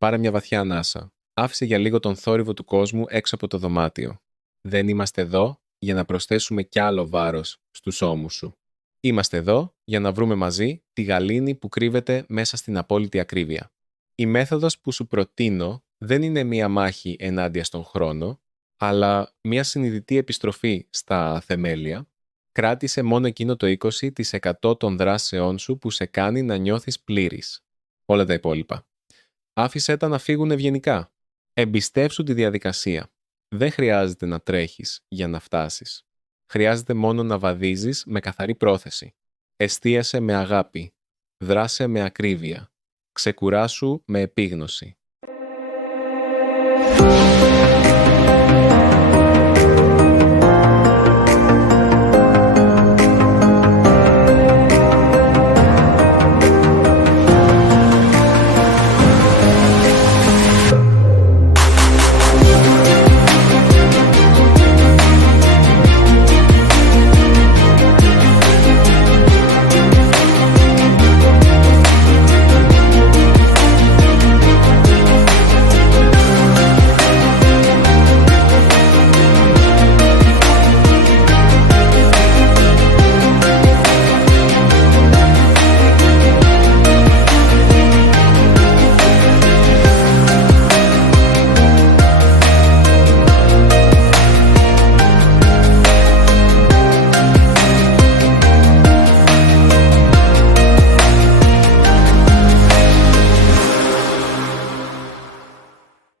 Πάρε μια βαθιά ανάσα. Άφησε για λίγο τον θόρυβο του κόσμου έξω από το δωμάτιο. Δεν είμαστε εδώ για να προσθέσουμε κι άλλο βάρος στους ώμους σου. Είμαστε εδώ για να βρούμε μαζί τη γαλήνη που κρύβεται μέσα στην απόλυτη ακρίβεια. Η μέθοδος που σου προτείνω δεν είναι μία μάχη ενάντια στον χρόνο, αλλά μία συνειδητή επιστροφή στα θεμέλια. Κράτησε μόνο εκείνο το 20% των δράσεών σου που σε κάνει να νιώθεις πλήρης. Όλα τα υπόλοιπα. Άφησέ τα να φύγουν ευγενικά. Εμπιστεύσου τη διαδικασία. Δεν χρειάζεται να τρέχεις για να φτάσεις. Χρειάζεται μόνο να βαδίζεις με καθαρή πρόθεση. Εστίασε με αγάπη. Δράσε με ακρίβεια. Ξεκουράσου με επίγνωση.